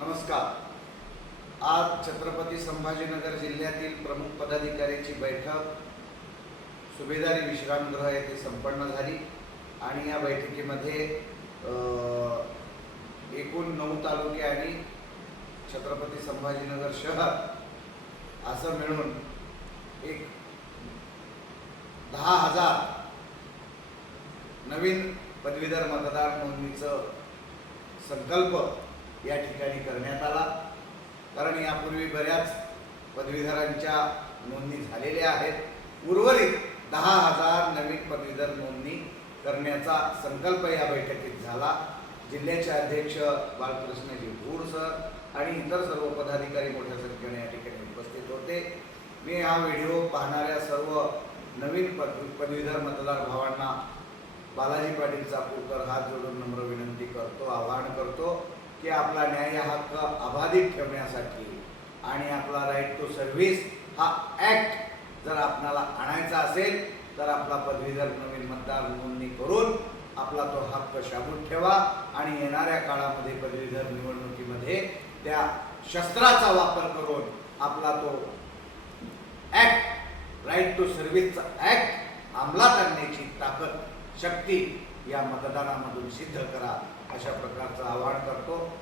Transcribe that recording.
नमस्कार. आज छत्रपती संभाजीनगर जिल्ह्यातील प्रमुख पदाधिकाऱ्यांची बैठक सुभेदारी विश्रामगृह येथे संपन्न झाली आणि या बैठकीमध्ये एकूण नऊ तालुके आणि छत्रपती संभाजीनगर शहर असं मिळून एक दहा हजार नवीन पदवीधर मतदार नोंदणीचं संकल्प या ठिकाणी करण्यात आला. कारण यापूर्वी बऱ्याच पदवीधरांच्या नोंदणी झालेल्या आहेत. उर्वरित दहा हजार नवीन पदवीधर नोंदणी करण्याचा संकल्प या बैठकीत झाला. जिल्ह्याचे अध्यक्ष बालकृष्णजी भूड सर आणि इतर सर्व पदाधिकारी मोठ्या संख्येने या ठिकाणी उपस्थित होते. मी हा व्हिडिओ पाहणाऱ्या सर्व नवीन पद पदवीधर मतदार भावांना बालाजी पाटील चाकूरकर हात जोडून नम्र विनंती करतो आवाहन करतो. की आपला न्याय हक्क अबाधित ठेवण्यासाठी आणि आपला राईट टू सर्व्हिस हा ॲक्ट जर आपणाला आणायचा असेल तर आपला पदवीधर नवीन मतदार नोंदणी करून आपला तो हक्क शाबूत ठेवा आणि येणाऱ्या काळामध्ये पदवीधर निवडणुकीमध्ये त्या शस्त्राचा वापर करून आपला तो ॲक्ट राईट टू सर्व्हिसचा ॲक्ट अंमलात आणण्याची ताकद शक्ती या मतदानामधून सिद्ध करा. अशा प्रकारचं आवाहन करतो.